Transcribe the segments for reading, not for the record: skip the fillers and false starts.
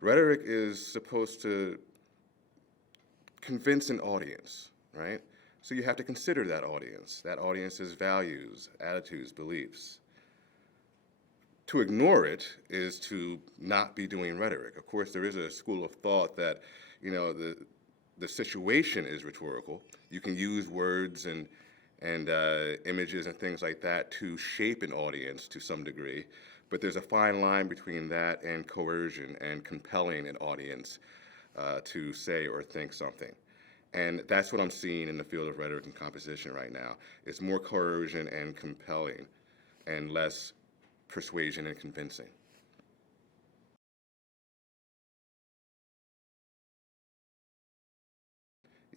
Rhetoric is supposed to convince an audience, right? So you have to consider that audience's values, attitudes, beliefs. To ignore it is to not be doing rhetoric. Of course, there is a school of thought that, the situation is rhetorical. You can use words and images and things like that to shape an audience to some degree, but there's a fine line between that and coercion and compelling an audience to say or think something. And that's what I'm seeing in the field of rhetoric and composition right now. It's more coercion and compelling and less persuasion and convincing.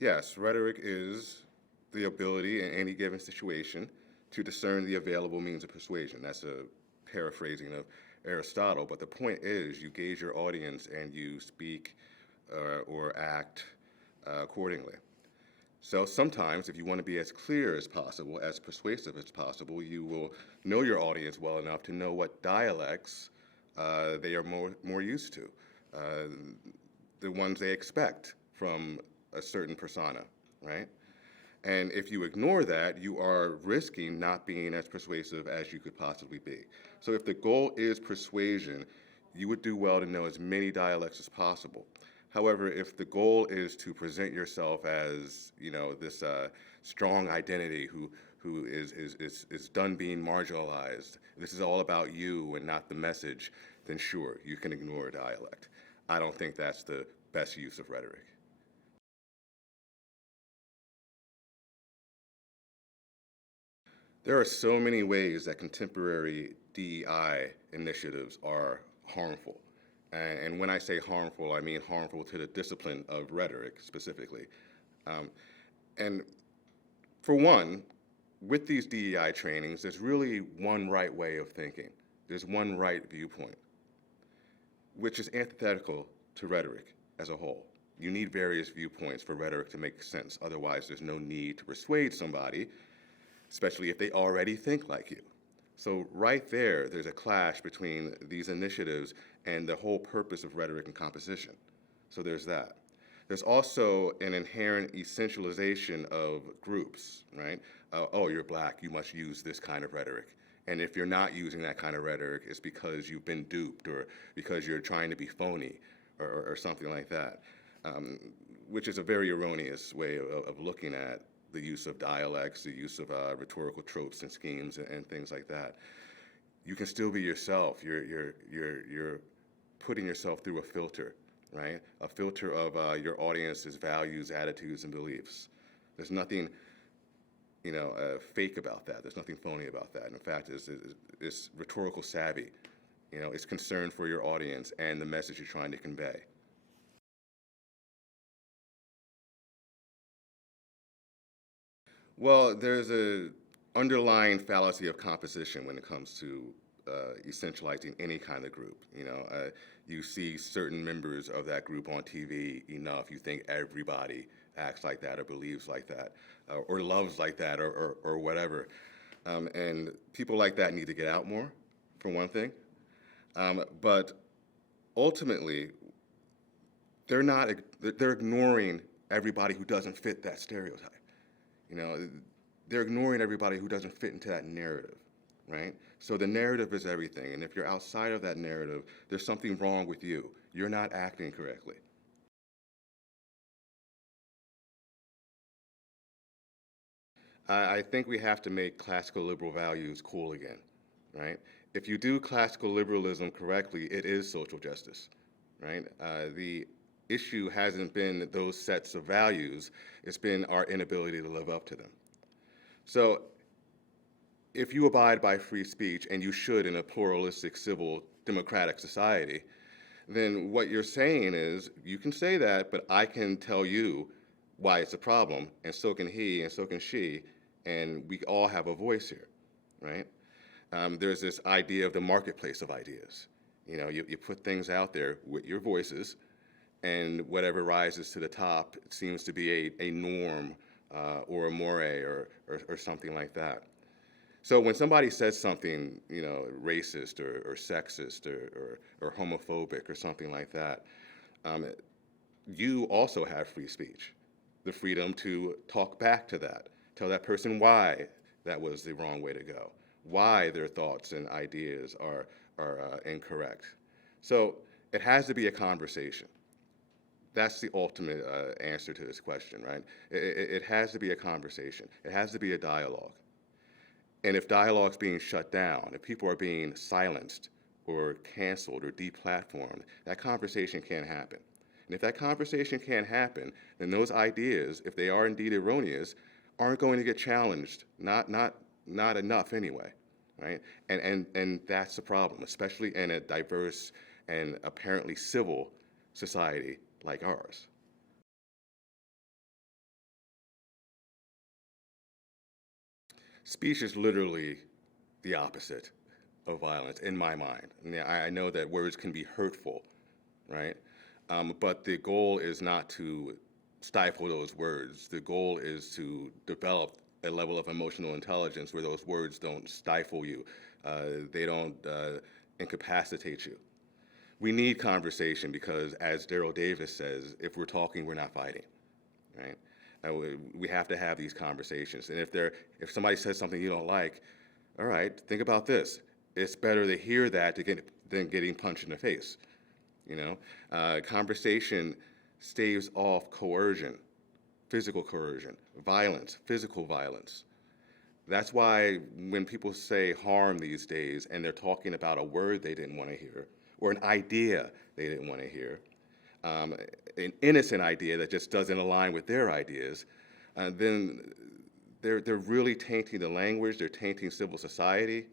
Yes, rhetoric is the ability in any given situation to discern the available means of persuasion. That's a paraphrasing of Aristotle, but the point is you gauge your audience and you speak or act accordingly. So sometimes, if you want to be as clear as possible, as persuasive as possible, you will know your audience well enough to know what dialects they are more used to, the ones they expect from a certain persona, right? And if you ignore that, you are risking not being as persuasive as you could possibly be. So if the goal is persuasion, you would do well to know as many dialects as possible. However, if the goal is to present yourself as, this strong identity who is done being marginalized, this is all about you and not the message, then sure, you can ignore a dialect. I don't think that's the best use of rhetoric. There are so many ways that contemporary DEI initiatives are harmful. And when I say harmful, I mean harmful to the discipline of rhetoric specifically. Um, and for one, with these DEI trainings, there's really one right way of thinking. There's one right viewpoint, which is antithetical to rhetoric as a whole. You need various viewpoints for rhetoric to make sense. Otherwise, there's no need to persuade somebody, especially if they already think like you. So right there's a clash between these initiatives and the whole purpose of rhetoric and composition. So there's that. There's also an inherent essentialization of groups, right? Oh, you're black, you must use this kind of rhetoric. And if you're not using that kind of rhetoric, it's because you've been duped or because you're trying to be phony or something like that, which is a very erroneous way of looking at the use of dialects, the use of rhetorical tropes and schemes and things like that. You can still be yourself. You're putting yourself through a filter, right? A filter of your audience's values, attitudes, and beliefs. There's nothing, fake about that. There's nothing phony about that. In fact, it's rhetorical savvy. It's concern for your audience and the message you're trying to convey. Well, there's a underlying fallacy of composition when it comes to essentializing any kind of group. You see certain members of that group on TV enough, you think everybody acts like that or believes like that or loves like that or whatever. And people like that need to get out more, for one thing. But ultimately, they're ignoring everybody who doesn't fit that stereotype. They're ignoring everybody who doesn't fit into that narrative, right? So the narrative is everything, and if you're outside of that narrative, there's something wrong with you. You're not acting correctly. I think we have to make classical liberal values cool again, right? If you do classical liberalism correctly, it is social justice, right? The issue hasn't been those sets of values, it's been our inability to live up to them. So if you abide by free speech, and you should in a pluralistic, civil, democratic society, then what you're saying is, you can say that, but I can tell you why it's a problem, and so can he, and so can she, and we all have a voice here, right? There's this idea of the marketplace of ideas. You put things out there with your voices, and whatever rises to the top seems to be a norm or a moray or something like that. So when somebody says something, racist or sexist or homophobic or something like that, um, you also have free speech, the freedom to talk back to that, tell that person why that was the wrong way to go, why their thoughts and ideas are incorrect. So it has to be a conversation. That's the ultimate answer to this question, right? It has to be a conversation. It has to be a dialogue. And if dialogue's being shut down, if people are being silenced or canceled or deplatformed, that conversation can't happen. And if that conversation can't happen, then those ideas, if they are indeed erroneous, aren't going to get challenged. Not enough anyway, right? And that's the problem, especially in a diverse and apparently civil society like ours. Speech is literally the opposite of violence in my mind. And yeah, I know that words can be hurtful, right? But the goal is not to stifle those words. The goal is to develop a level of emotional intelligence where those words don't stifle you, they don't incapacitate you. We need conversation because, as Daryl Davis says, if we're talking, we're not fighting, right? We have to have these conversations. And if somebody says something you don't like, all right, think about this. It's better to hear that than getting punched in the face. Conversation staves off coercion, physical coercion, violence, physical violence. That's why when people say harm these days and they're talking about a word they didn't want to hear or an idea they didn't want to hear, an innocent idea that just doesn't align with their ideas, then they're really tainting the language, they're tainting civil society,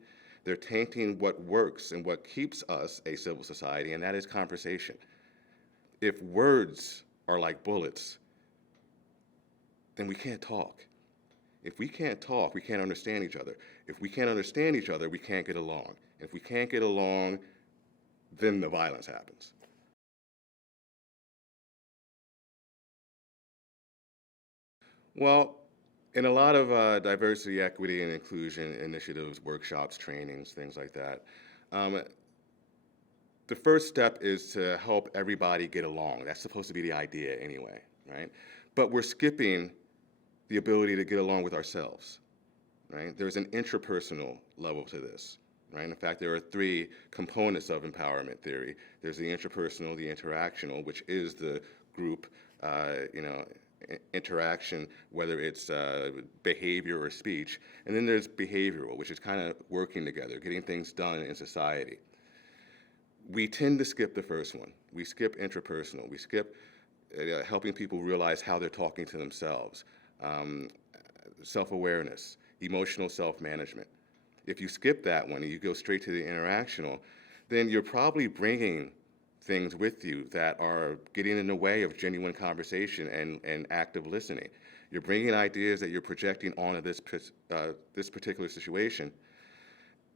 they're tainting what works and what keeps us a civil society, and that is conversation. If words are like bullets, then we can't talk. If we can't talk, we can't understand each other. If we can't understand each other, we can't get along. If we can't get along, then the violence happens. Well, in a lot of diversity, equity, and inclusion initiatives, workshops, trainings, things like that, um, the first step is to help everybody get along. That's supposed to be the idea anyway, right? But we're skipping the ability to get along with ourselves, right? There's an intrapersonal level to this, right? In fact, there are three components of empowerment theory. There's the intrapersonal, the interactional, which is the group, interaction, whether it's behavior or speech. And then there's behavioral, which is kind of working together, getting things done in society. We tend to skip the first one. We skip intrapersonal. We skip helping people realize how they're talking to themselves, self-awareness, emotional self-management. If you skip that one and you go straight to the interactional, then you're probably bringing things with you that are getting in the way of genuine conversation and active listening. You're bringing ideas that you're projecting onto this particular situation,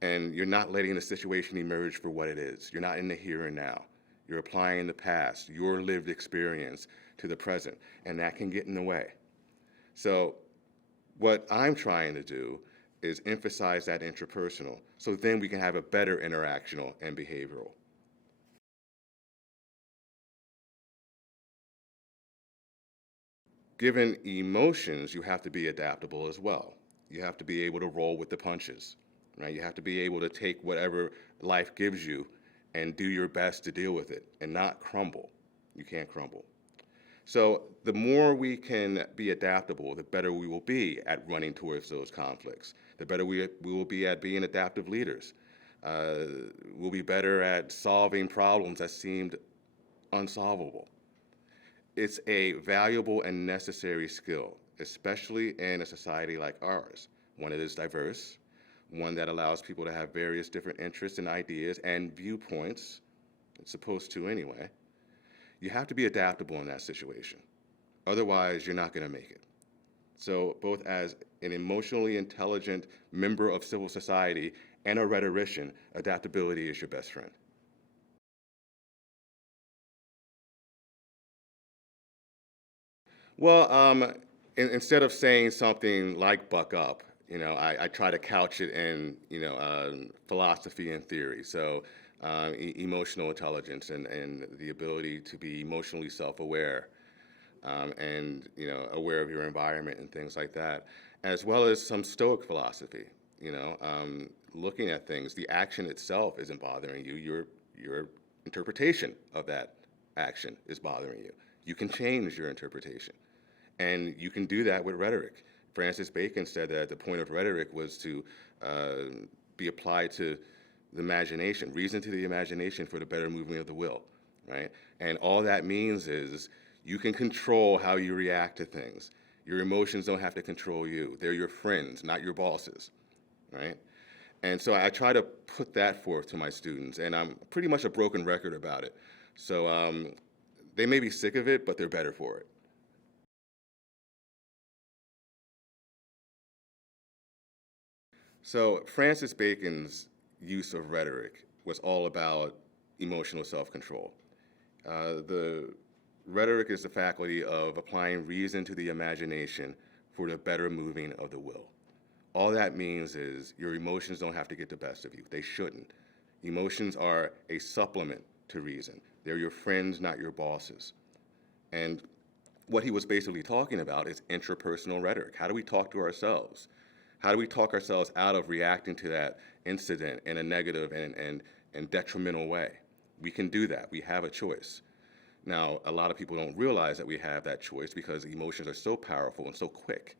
and you're not letting the situation emerge for what it is. You're not in the here and now. You're applying the past, your lived experience, to the present, and that can get in the way. So what I'm trying to do is emphasize that intrapersonal, so then we can have a better interactional and behavioral. Given emotions, you have to be adaptable as well. You have to be able to roll with the punches, right? You have to be able to take whatever life gives you and do your best to deal with it and not crumble. You can't crumble. So the more we can be adaptable, the better we will be at running towards those conflicts. The better we will be at being adaptive leaders. We'll be better at solving problems that seemed unsolvable. It's a valuable and necessary skill, especially in a society like ours, one that is diverse, one that allows people to have various different interests and ideas and viewpoints. It's supposed to anyway. You have to be adaptable in that situation. Otherwise, you're not going to make it. So both as an emotionally intelligent member of civil society and a rhetorician, adaptability is your best friend. Well, instead of saying something like buck up, I try to couch it in, philosophy and theory. So emotional intelligence and the ability to be emotionally self-aware, and, aware of your environment and things like that, as well as some Stoic philosophy, looking at things. The action itself isn't bothering you. Your interpretation of that action is bothering you. You can change your interpretation. And you can do that with rhetoric. Francis Bacon said that the point of rhetoric was to be applied to the imagination, reason to the imagination for the better movement of the will, right? And all that means is you can control how you react to things. Your emotions don't have to control you. They're your friends, not your bosses, right? And so I try to put that forth to my students, and I'm pretty much a broken record about it. So they may be sick of it, but they're better for it. So Francis Bacon's use of rhetoric was all about emotional self-control. The rhetoric is the faculty of applying reason to the imagination for the better moving of the will. All that means is your emotions don't have to get the best of you. They shouldn't. Emotions are a supplement to reason. They're your friends, not your bosses. And what he was basically talking about is intrapersonal rhetoric. How do we talk to ourselves? How do we talk ourselves out of reacting to that incident in a negative and detrimental way? We can do that. We have a choice. Now, a lot of people don't realize that we have that choice because emotions are so powerful and so quick,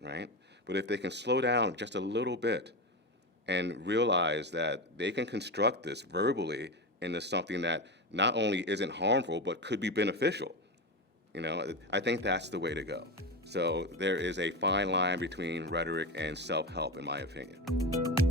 right? But if they can slow down just a little bit and realize that they can construct this verbally into something that not only isn't harmful, but could be beneficial, I think that's the way to go. So there is a fine line between rhetoric and self-help, in my opinion.